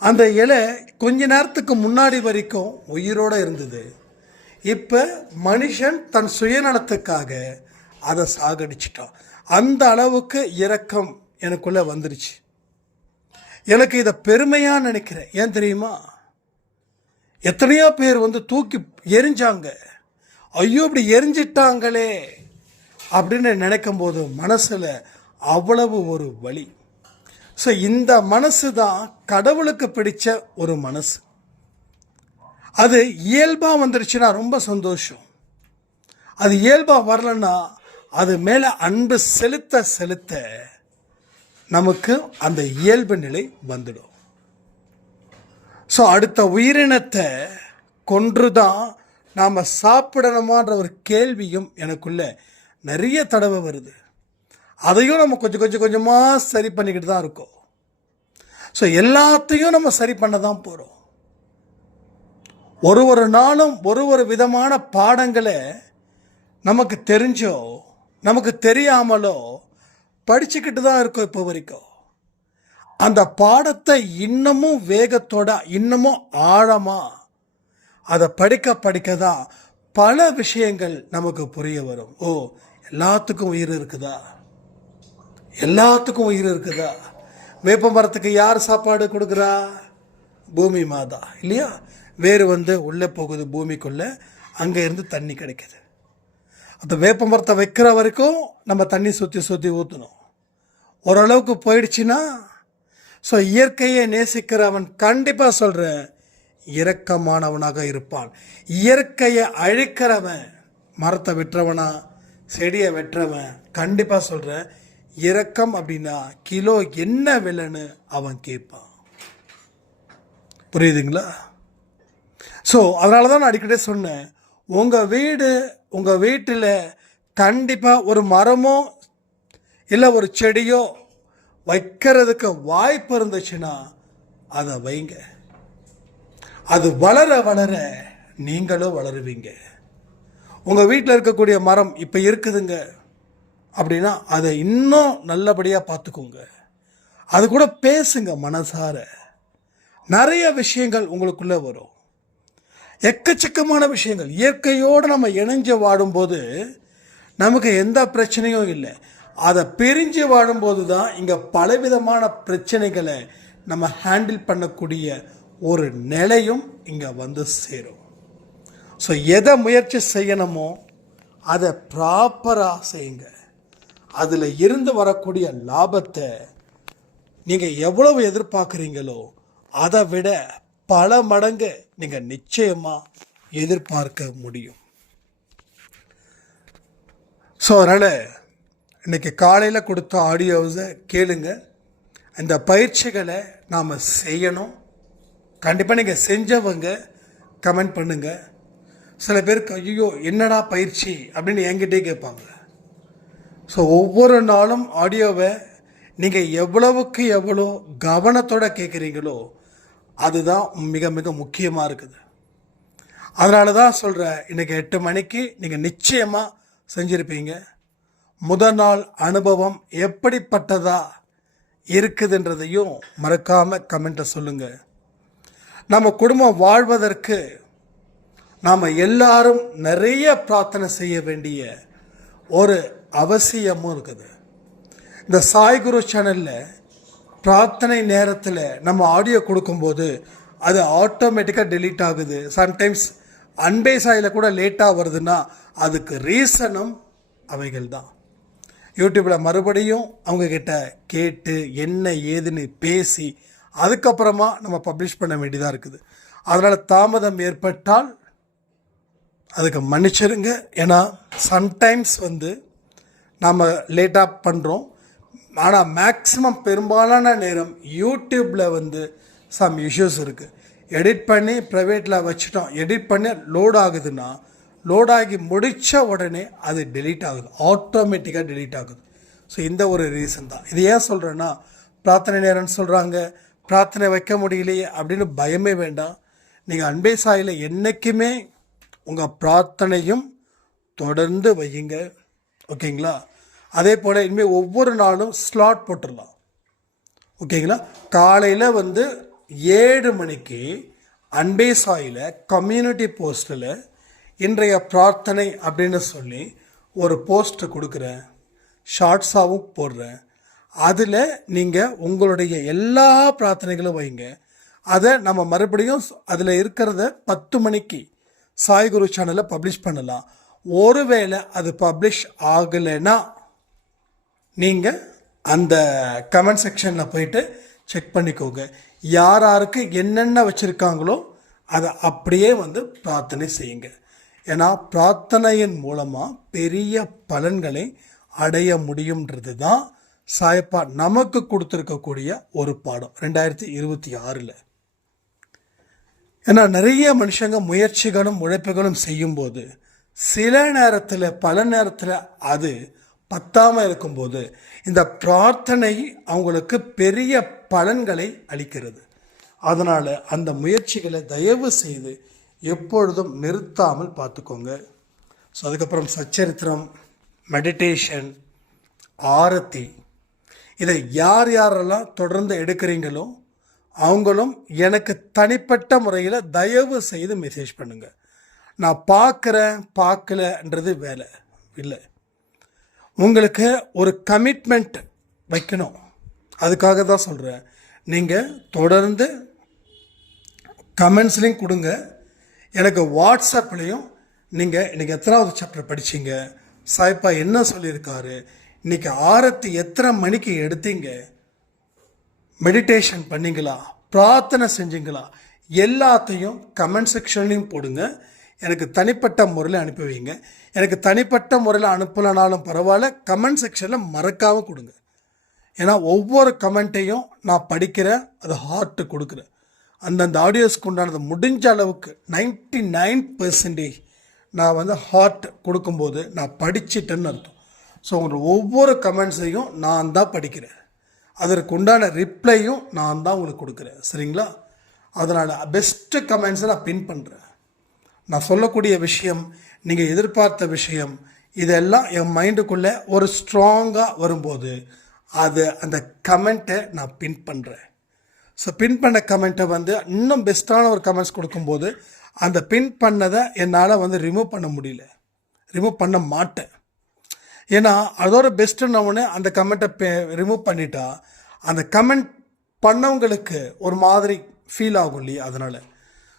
அந்த இலை கொஞ்ச நேரத்துக்கு முன்னாடி வரைக்கும் உயிரோடு இருந்தது. இப்போ மனுஷன் தன் சுயநலத்துக்காக அதை சாகடிச்சிட்டான். அந்த அளவுக்கு இரக்கம் எனக்குள்ளே வந்துருச்சு. எனக்கு இதை பெருமையாக நினைக்கிறேன். ஏன் தெரியுமா, எத்தனையோ பேர் வந்து தூக்கி எரிஞ்சாங்க. ஐயோ இப்படி எரிஞ்சிட்டாங்களே அப்படின்னு நினைக்கும் போது மனசில் அவ்வளவு ஒரு வலி. ஸோ இந்த மனசு தான் கடவுளுக்கு பிடிச்ச ஒரு மனசு. அது இயல்பாக வந்துருச்சுன்னா ரொம்ப சந்தோஷம். அது இயல்பாக வரலன்னா அது மேலே அன்பு செலுத்த செலுத்த நமக்கு அந்த இயல்பு நிலை வந்துடும். ஸோ அடுத்த உயிரினத்தை கொன்று தான் நாம் சாப்பிடணுமான்ற ஒரு கேள்வியும் எனக்குள்ள நிறைய தடவை வருது. அதையும் நம்ம கொஞ்சம் கொஞ்சமாக சரி பண்ணிக்கிட்டு தான் இருக்கோம். ஸோ எல்லாத்தையும் நம்ம சரி பண்ண தான் போகிறோம். ஒரு நாளும் ஒரு விதமான பாடங்களை நமக்கு தெரிஞ்சோ நமக்கு தெரியாமலோ படிச்சுக்கிட்டு தான் இருக்கோம் இப்போ வரைக்கும். அந்த பாடத்தை இன்னமும் வேகத்தோட, இன்னமும் ஆழமாக அதை படிக்க தான் பல விஷயங்கள் நமக்கு புரிய வரும். ஓ, எல்லாத்துக்கும் உயிர் இருக்குதா, எல்லாத்துக்கும் உயிர் இருக்குதா. வேப்ப மரத்துக்கு யார் சாப்பாடு கொடுக்குறா, பூமி மாதா இல்லையா. வேறு வந்து உள்ளே போகுது பூமிக்குள்ளே, அங்கே இருந்து தண்ணி கிடைக்குது. அந்த வேப்ப மரத்தை வைக்கிற வரைக்கும் நம்ம தண்ணி சுற்றி ஊற்றணும். ஓரளவுக்கு போயிடுச்சுன்னா, ஸோ இயற்கையை நேசிக்கிறவன் கண்டிப்பாக சொல்கிறேன் இரக்கமானவனாக இருப்பான். இயற்கையை அழிக்கிறவன், மரத்தை வெட்டுறவனா செடியை வெட்டுறவன், கண்டிப்பாக சொல்கிறேன் இரக்கம் அப்படின்னா கிலோ என்ன விலைன்னு அவன் கேட்பான். புரியுதுங்களா? ஸோ அதனால தான் நான் அடிக்கடி சொன்னேன், உங்கள் வீட்டில் கண்டிப்பாக ஒரு மரமோ இல்லை ஒரு செடியோ வைக்கிறதுக்கு வாய்ப்பு இருந்துச்சுன்னா அதை வைங்க. அது வளர வளர நீங்களும் வளருவீங்க. உங்கள் வீட்டில் இருக்கக்கூடிய மரம் இப்போ இருக்குதுங்க அப்படின்னா அதை இன்னும் நல்லபடியாக பார்த்துக்கோங்க. அது கூட பேசுங்க மனசார. நிறைய விஷயங்கள் உங்களுக்குள்ளே வரும், எக்கச்சக்கமான விஷயங்கள். இயற்கையோடு நம்ம இணைஞ்சு வாடும்போது நமக்கு எந்த பிரச்சனையும் இல்லை. அதை பிரிஞ்சு வாழும்போது தான் இங்கே பலவிதமான பிரச்சனைகளை நம்ம ஹேண்டில் பண்ணக்கூடிய ஒரு நிலையும் இங்கே வந்து சேரும். ஸோ எதை முயற்சி செய்யணுமோ அதை ப்ராப்பராக செய்யுங்க. அதில் இருந்து வரக்கூடிய லாபத்தை நீங்கள் எவ்வளவு எதிர்பார்க்குறீங்களோ அதை விட பல மடங்கு நீங்கள் நிச்சயமாக எதிர்பார்க்க முடியும். ஸோ அதனால் இன்றைக்கி காலையில் கொடுத்த ஆடியோஸை கேளுங்க. இந்த பயிற்சிகளை நாம் செய்யணும். கண்டிப்பாக நீங்கள் செஞ்சவங்க கமெண்ட் பண்ணுங்கள். சில பேருக்கு ஐயோ என்னடா பயிற்சி அப்படின்னு என்கிட்டே கேட்பாங்க. ஸோ ஒவ்வொரு நாளும் ஆடியோவை நீங்கள் எவ்வளவுக்கு எவ்வளோ கவனத்தோடு கேட்குறீங்களோ அதுதான் மிக மிக முக்கியமாக இருக்குது. அதனால தான் சொல்கிறேன், இன்றைக்கி 8 மணிக்கு நீங்கள் நிச்சயமாக செஞ்சுருப்பீங்க. முதல் நாள் அனுபவம் எப்படிப்பட்டதா இருக்குதுன்றதையும் மறக்காமல் கமெண்ட்டை சொல்லுங்கள். நம்ம குடும்பம் வாழ்வதற்கு நாம் எல்லாரும் நிறைய பிரார்த்தனை செய்ய வேண்டிய ஒரு அவசியமும் இருக்குது. இந்த சாய் குரு சேனலில் பிரார்த்தனை நேரத்தில் நம்ம ஆடியோ கொடுக்கும்போது அது ஆட்டோமேட்டிக்காக டெலீட் ஆகுது. சம்டைம்ஸ் அன்பே சாயில் கூட லேட்டாக வருதுன்னா அதுக்கு ரீசனும் அவைகள் தான். யூடியூப்பில் மறுபடியும் அவங்கக்கிட்ட கேட்டு என்ன ஏதுன்னு பேசி அதுக்கப்புறமா நம்ம பப்ளிஷ் பண்ண வேண்டியதாக இருக்குது. அதனால் தாமதம் ஏற்பட்டால் அதுக்கு மன்னிச்சிருங்க. ஏன்னா சம்டைம்ஸ் வந்து நம்ம லேட்டாக பண்ணுறோம். ஆனால் மேக்ஸிமம் பெரும்பாலான நேரம் யூடியூப்பில் வந்து சம் இஷ்யூஸ் இருக்குது. எடிட் பண்ணி ப்ரைவேட்டில் வச்சுட்டோம், எடிட் பண்ணி லோட் ஆகுதுன்னா லோடாகி முடித்த உடனே அது டெலீட் ஆகுது, ஆட்டோமேட்டிக்காக டெலீட் ஆகுது. ஸோ இந்த ஒரு ரீசன் தான். இது ஏன் சொல்கிறேன்னா, பிரார்த்தனை நேரம்னு சொல்கிறாங்க, பிரார்த்தனை வைக்க முடியலையே அப்படின்னு பயமே வேண்டாம். நீங்கள் அன்பே சாயில் என்றைக்குமே உங்கள் பிரார்த்தனையும் தொடர்ந்து வையுங்க. ஓகேங்களா? அதே போல் இனிமேல் ஒவ்வொரு நாளும் ஸ்லாட் போட்டுடலாம். ஓகேங்களா? காலையில் 7 மணிக்கு அன்பே சாயில் கம்யூனிட்டி போஸ்ட்டில் இன்றைய பிரார்த்தனை அப்படின்னு சொல்லி ஒரு போஸ்ட் கொடுக்குறேன், ஷார்ட்ஸாகவும் போடுறேன். அதில் நீங்கள் உங்களுடைய எல்லா பிரார்த்தனைகளும் வைங்க. அதை நம்ம மறுபடியும் அதில் இருக்கிறத 10 மணிக்கு சாய் குரு சேனலில் பப்ளிஷ் பண்ணலாம். ஒருவேளை அது பப்ளிஷ் ஆகலைன்னா நீங்கள் அந்த கமெண்ட் செக்ஷனில் போயிட்டு செக் பண்ணிக்கோங்க. யார் யாருக்கு என்னென்ன வச்சுருக்காங்களோ அதை அப்படியே பிரார்த்தனை செய்யுங்க. ஏன்னா பிரார்த்தனையின் மூலமாக பெரிய பலன்களை அடைய முடியுன்றது தான் சாயப்பா நமக்கு கொடுத்துருக்கக்கூடிய ஒரு பாடம் 2026. ஏன்னா நிறைய மனுஷங்க முயற்சிகளும் உழைப்புகளும் செய்யும்போது சில நேரத்தில் பல நேரத்தில் அது பத்தாமல் இருக்கும்போது இந்த பிரார்த்தனை அவங்களுக்கு பெரிய பலன்களை அளிக்கிறது. அதனால் அந்த முயற்சிகளை தயவு செய்து எப்பொழுதும் நிறுத்தாமல் பார்த்துக்கோங்க. ஸோ அதுக்கப்புறம் சச்சரித்திரம், மெடிடேஷன், ஆரத்தி, இதை யார் யாரெல்லாம் தொடர்ந்து எடுக்கிறீங்களோ அவங்களும் எனக்கு தனிப்பட்ட முறையில் தயவு செய்து மெசேஜ் பண்ணுங்கள். நான் பார்க்கலன்றது வேலை இல்லை. உங்களுக்கு ஒரு கமிட்மெண்ட் வைக்கணும், அதுக்காக தான் சொல்கிறேன். நீங்கள் தொடர்ந்து கமெண்ட்ஸ்லையும் கொடுங்க. எனக்கு வாட்ஸ்அப்லேயும் நீங்கள் இன்றைக்கி எத்தனாவது சாப்டர் படிச்சிங்க, சாய்ப்பா என்ன சொல்லியிருக்காரு, இன்றைக்கி ஆரத்தி எத்தனை மணிக்கு எடுத்தீங்க, மெடிடேஷன் பண்ணிங்களா, பிரார்த்தனை செஞ்சிங்களா, எல்லாத்தையும் கமெண்ட் செக்ஷன்லையும் போடுங்க. எனக்கு தனிப்பட்ட முறையில் அனுப்பி வைங்க. எனக்கு தனிப்பட்ட முறையில் அனுப்பலைனாலும் பரவாயில்ல, கமெண்ட் செக்ஷனில் மறக்காமல் கொடுங்க. ஏன்னா ஒவ்வொரு கமெண்ட்டையும் நான் படிக்கிறேன், அது ஹார்ட்டு கொடுக்குறேன். அந்தந்த ஆடியோஸ்க்கு உண்டானது முடிஞ்ச அளவுக்கு 99% நான் ஹார்ட் கொடுக்கும்போது நான் படிச்சிட்டேன்னு அர்த்தம். ஸோ உங்களோட ஒவ்வொரு கமெண்ட்ஸையும் நான் தான் படிக்கிறேன், அதற்கு உண்டான ரிப்ளையும் நான் தான் உங்களுக்கு கொடுக்குறேன். சரிங்களா? அதனால் பெஸ்ட்டு கமெண்ட்ஸை நான் பின் பண்ணுறேன். நான் சொல்லக்கூடிய விஷயம், நீங்கள் எதிர்பார்த்த விஷயம், இதெல்லாம் என் மைண்டுக்குள்ளே ஒரு ஸ்ட்ராங்காக வரும்போது அது அந்த கமெண்ட்டை நான் பின் பண்ணுறேன். ஸோ பின் பண்ண கமெண்ட்டை இன்னும் பெஸ்ட்டான ஒரு கமெண்ட்ஸ் கொடுக்கும்போது அந்த பின் பண்ணதை என்னால் ரிமூவ் பண்ண முடியல, ரிமூவ் பண்ண மாட்டேன். ஏன்னா அதோட பெஸ்ட்டுன்னொன்னே அந்த கமெண்ட்டை ரிமூவ் பண்ணிட்டா அந்த கமெண்ட் பண்ணவங்களுக்கு ஒரு மாதிரி ஃபீல் ஆகும் இல்லையா? அதனால்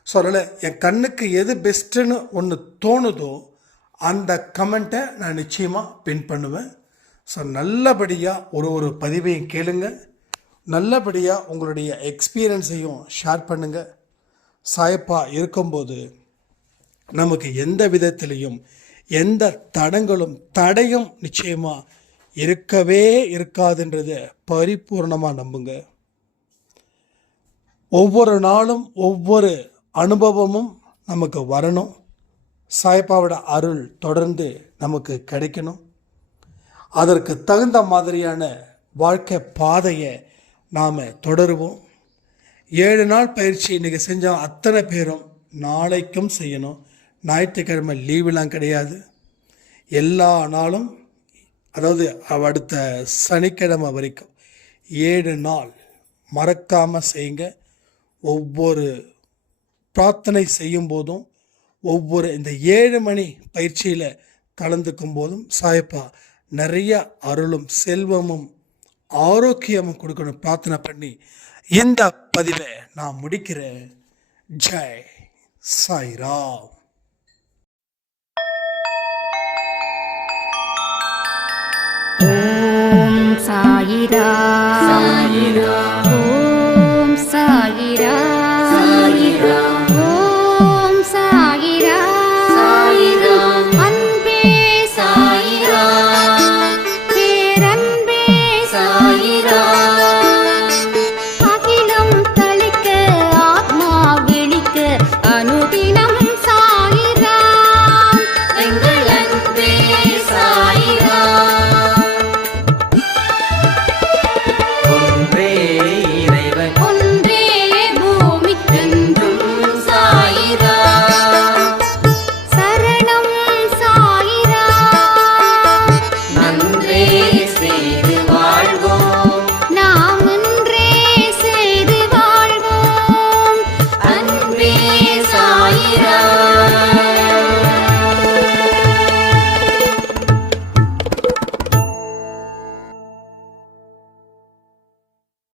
ஸோ அதனால் என் கண்ணுக்கு எது பெஸ்ட்டுன்னு ஒன்று தோணுதோ அந்த கமெண்ட்டை நான் நிச்சயமாக பின் பண்ணுவேன். ஸோ நல்லபடியாக ஒரு பதிவையும் கேளுங்க, நல்லபடியாக உங்களுடைய எக்ஸ்பீரியன்ஸையும் ஷேர் பண்ணுங்கள். சாயப்பா இருக்கும்போது நமக்கு எந்த விதத்திலையும் எந்த தடையும் நிச்சயமாக இருக்கவே இருக்காதுன்றதை பரிபூர்ணமாக நம்புங்க. ஒவ்வொரு நாளும் ஒவ்வொரு அனுபவமும் நமக்கு வரணும். சாயப்பாவோட அருள் தொடர்ந்து நமக்கு கிடைக்கணும். அதற்கு தகுந்த மாதிரியான வாழ்க்கை பாதையை நாம் தொடருவோம். 7 நாள் பயிற்சி இன்றைக்கி செஞ்சோம், அத்தனை பேரும் நாளைக்கும் செய்யணும். ஞாயிற்றுக்கிழமை லீவெலாம் கிடையாது, எல்லா நாளும், அதாவது அடுத்த சனிக்கிழமை வரைக்கும் 7 நாள் மறக்காமல் செய்யுங்க. ஒவ்வொரு பிரார்த்தனை செய்யும் போதும், ஒவ்வொரு இந்த 7 மணி பயிற்சியில் கலந்துக்கும் போதும் சாயப்பா நிறைய அருளும் செல்வமும் ஆரோக்கியமும் கொடுக்கணும் பிரார்த்தனை பண்ணி இந்த பதிவை நான் முடிக்கிறேன். ஜெய் சாய்ராம். ஓம் சாயிராம்.